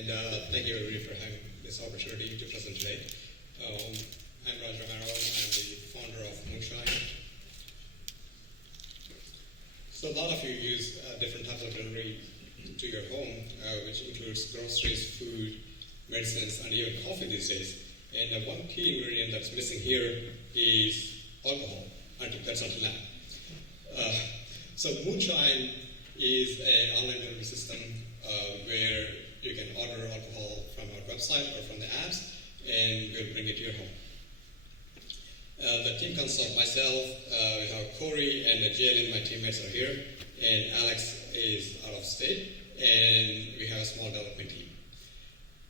and thank you everybody for having this opportunity to present today. I'm Raj Romero. I'm the founder of Moonshine. So a lot of you use different types of delivery to your home, which includes groceries, food, medicines, and even coffee these days. And one key ingredient that's missing here is alcohol. That's until now. So Moonshine is an online delivery system where you can order alcohol from our website or from the apps, and we'll bring it to your home. The team consists of myself, we have Corey and Jalen, my teammates are here, and Alex is out of state, and we have a small development team.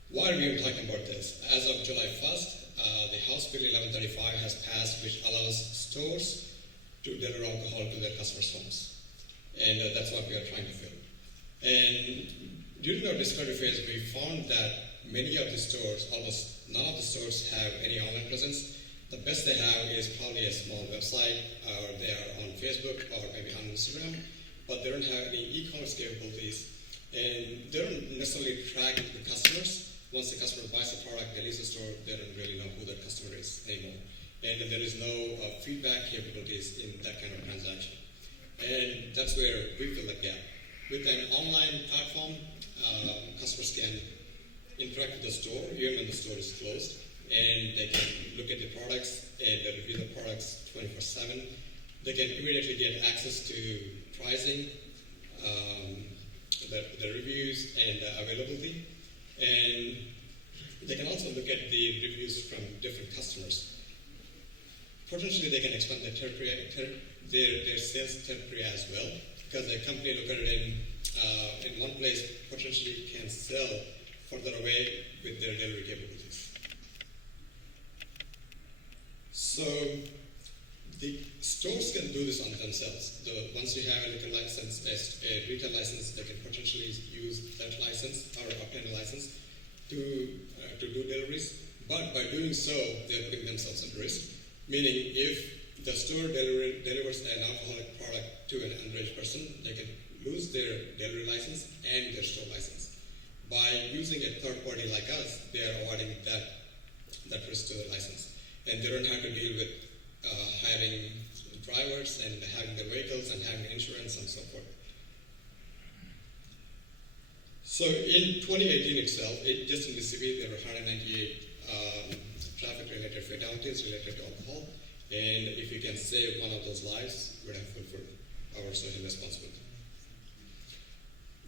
Why are we even talking about this? As of July 1st, the House Bill 1135 has passed, which allows stores to deliver alcohol to their customers' homes. And that's what we are trying to fill. And during our discovery phase, we found that many of the stores, almost none of the stores have any online presence. The best they have is probably a small website, or they are on Facebook or maybe on Instagram, but they don't have any e-commerce capabilities. And they don't necessarily track the customers. Once the customer buys a product, they leave the store, they don't really know who that customer is anymore. And there is no feedback capabilities in that kind of transaction. And that's where we fill the gap. With an online platform, customers can interact with the store even when the store is closed, and they can look at the products and review the products 24/7. They can immediately get access to pricing, the reviews, and availability. And they can also look at the reviews from different customers. Potentially, they can expand their territory, their sales territory as well, because a company located in one place potentially can sell further away with their delivery capabilities. So the stores can do this on themselves. Once you have a liquor license, a retail license, they can potentially use that license or obtain a license to do deliveries. But by doing so, they're putting themselves at risk. Meaning, if the store delivers an alcoholic product to an underage person, they can lose their delivery license and their store license. By using a third party like us, they are avoiding that risk to the license. And they don't have to deal with hiring drivers and having the vehicles and having insurance and so forth. So in 2018 itself, just in Mississippi, there were 198 traffic-related fatalities related to alcohol. And if you can save one of those lives, we'd have fulfilled our social responsibility.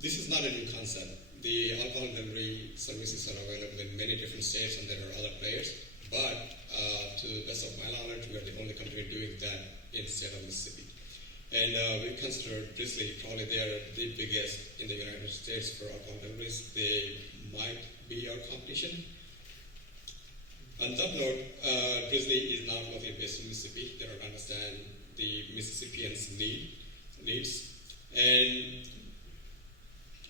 This is not a new concept. The alcohol delivery services are available in many different states, and there are other players. But to the best of my knowledge, we are the only company doing that in the state of Mississippi. And we consider Drizzly, probably they are the biggest in the United States for alcohol deliveries. They might be our competition. On that note, Drizzly is not locally based in Mississippi. They don't understand the Mississippians' needs. And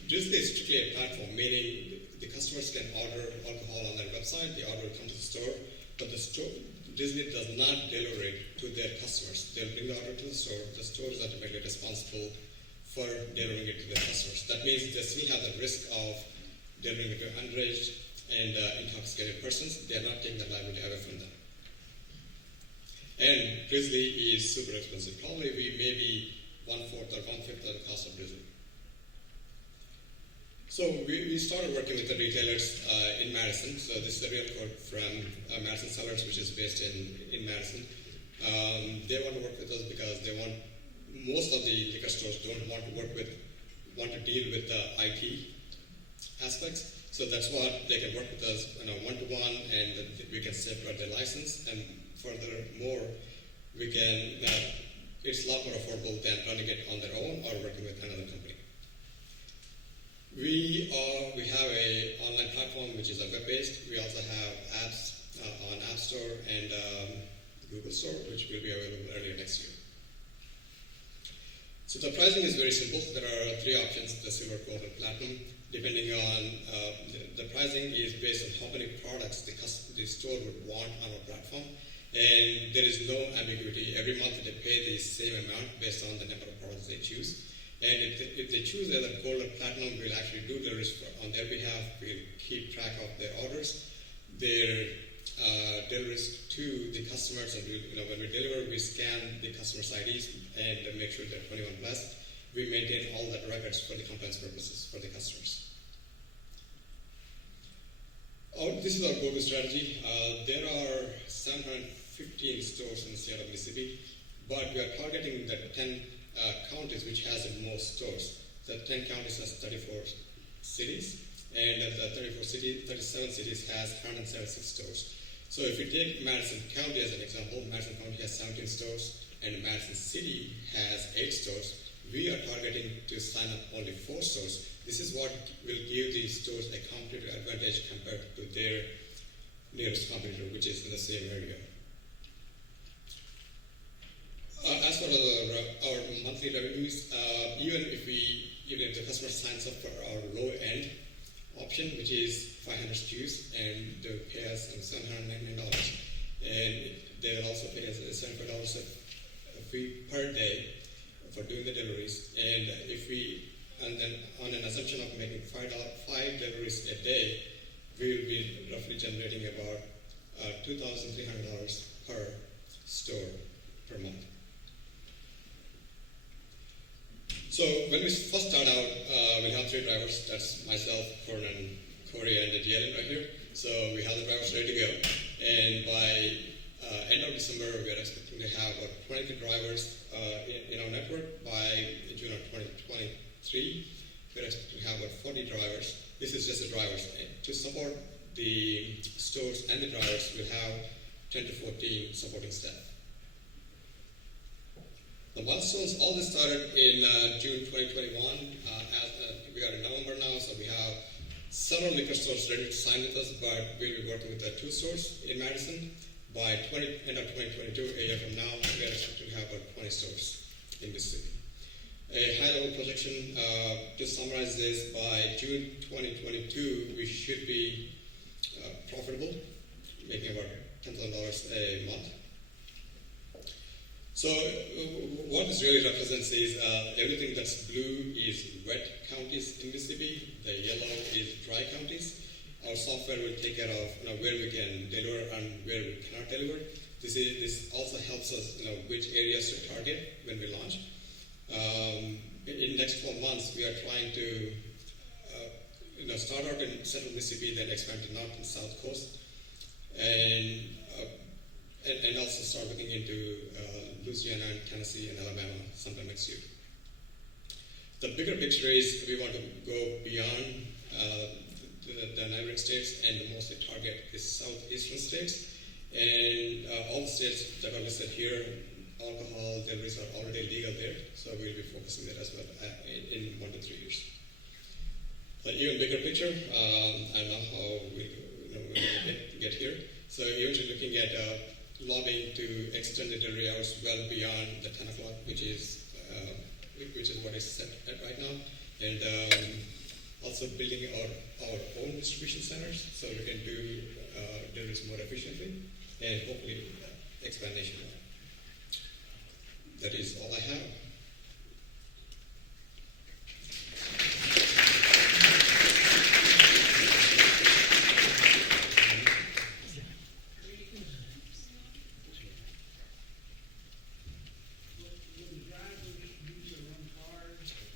Drizzly is strictly a platform, meaning the customers can order alcohol on their website, the order will come to the store, but Drizzly does not deliver it to their customers. They'll bring the order to the store is ultimately responsible for delivering it to their customers. That means they still have the risk of delivering it to underage and intoxicated persons. They are not taking that liability away from them. And Drizzly is super expensive. Probably we may be 1/4 or 1/5 of the cost of Drizzly. So we started working with the retailers in Madison. So this is a real quote from Madison Cellars, which is based in Madison. They want to work with us because most of the liquor stores don't want to deal with the IT aspects. So that's what they can work with us one-to-one, and we can safeguard their license. And furthermore, it's a lot more affordable than running it on their own or working with another company. We have an online platform which is web-based. We also have apps on App Store and Google Store, which will be available earlier next year. So the pricing is very simple. There are 3 options: the silver, gold, and platinum. Depending on the pricing is based on how many products the store would want on our platform, and there is no ambiguity. Every month they pay the same amount based on the number of products they choose. And if they choose either gold or platinum, we'll actually do the risk on their behalf. We'll keep track of their orders, their deliveries to the customers, and when we deliver, we scan the customers' IDs and make sure they're 21 plus. We maintain all that records for the compliance purposes for the customers. This is our go-to strategy. There are 715 stores in the state of Mississippi, but we are targeting the 10 counties which has the most stores. The 10 counties has 34 cities, and the 37 cities has 176 stores. So if you take Madison County as an example, Madison County has 17 stores, and Madison City has 8 stores. We are targeting to sign up only 4 stores. This is what will give these stores a competitive advantage compared to their nearest competitor, which is in the same area. As for our monthly revenues, even if the customer signs up for our low-end option, which is 500 SKUs, and they will pay us $799, and they will also pay us $75 a fee per day for doing the deliveries. And then on an assumption of making 5 deliveries a day, we will be roughly generating about $2,300 per store per month. So when we first start out, we have 3 drivers. That's myself, Conan, Corey, and Jalen right here. So we have the drivers ready to go. And by end of December, we are expecting to have about 23 drivers in our network. By June of 2023, we are expecting to have about 40 drivers. This is just the drivers. And to support the stores and the drivers, we'll have 10 to 14 supporting staff. The milestones, all this started in June 2021. We are in November now, so we have several liquor stores ready to sign with us, but we'll be working with 2 stores in Madison. By end of 2022, a year from now, we are expecting to have about 20 stores in Mississippi. A high-level projection, to summarize this, by June 2022, we should be profitable, making about $10,000 a month. So what this really represents is everything that's blue is wet counties in Mississippi, the yellow is dry counties. Our software will take care of where we can deliver and where we cannot deliver. This also helps us which areas to target when we launch. In the next 12 months, we are trying to start out in central Mississippi, then expand to north and south coast, and also start looking into Louisiana and Tennessee and Alabama sometime next year. The bigger picture is we want to go beyond the neighboring states and mostly target the southeastern states. And all the states that are listed here, alcohol deliveries are already legal there, so we'll be focusing there as well in 1 to 3 years. The even bigger picture, I don't know how we'll get here. So eventually looking at lobbying to extend the delivery hours well beyond the 10 o'clock, which is what is set at right now, and also building our own distribution centers so we can do deliveries more efficiently and hopefully expand nationwide. That is all I have.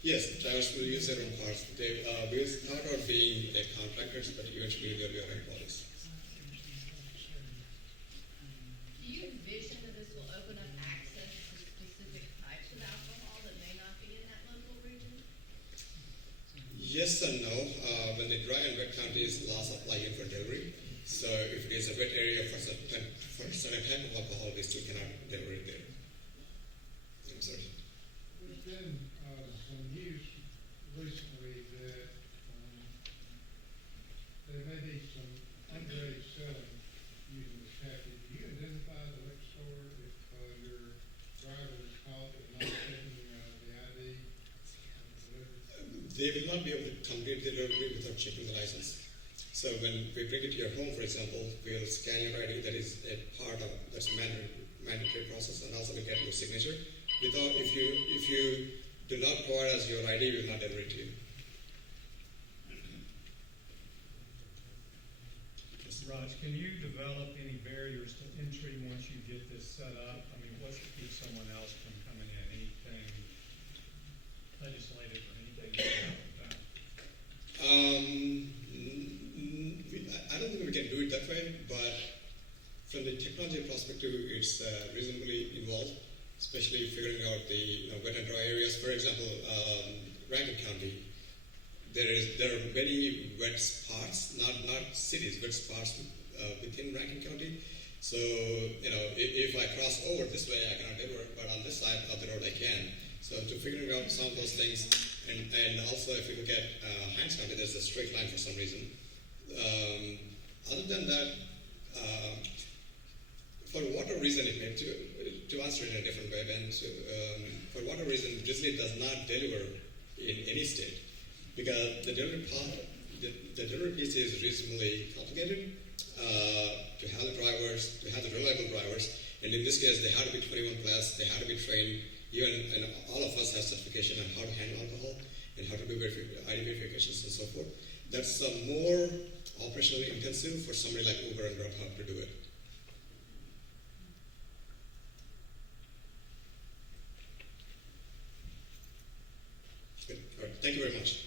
Yes, drivers will use their own cars. They will start out being contractors, but eventually they'll be our employees. Do you envision that this will open up access to specific types of alcohol that may not be in that local region? Yes and no. When the dry and wet counties law apply in for delivery, so if it is a wet area for a certain type of alcohol, we still cannot deliver it there. I'm sorry. There's been some news recently that there may be some underage selling using this package. Do you identify the liquor store if your driver is caught with not taking the ID? They will not be able to complete the delivery without checking the license. So when we bring it to your home, for example, we'll scan your ID. That is a part of that's mandatory process, and also we get your signature. If you do not provide us your ID, we will not deliver it to you. Raj, can you develop any barriers to entry once you get this set up? I mean, what's to keep someone else from coming in? Anything legislative or anything like that? I don't think we can do it that way, but from the technology perspective, it's reasonably involved, especially figuring out the wet and dry areas. For example, Rankin County, there are many wet spots, not cities, wet spots within Rankin County. So if I cross over this way, I cannot deliver, but on this side of the road I can. So to figuring out some of those things, and also if you look at Hines County, there's a straight line for some reason. Other than that, for whatever reason, it may to answer it in a different way, Ben. So, for whatever reason, Disney does not deliver in any state because the delivery piece is reasonably complicated. To have the drivers, to have the reliable drivers, and in this case, they have to be 21 plus. They have to be trained. And all of us have certification on how to handle alcohol and how to do ID verifications and so forth. That's more operationally intensive for somebody like Uber and Grubhub to do it. Good. All right. Thank you very much.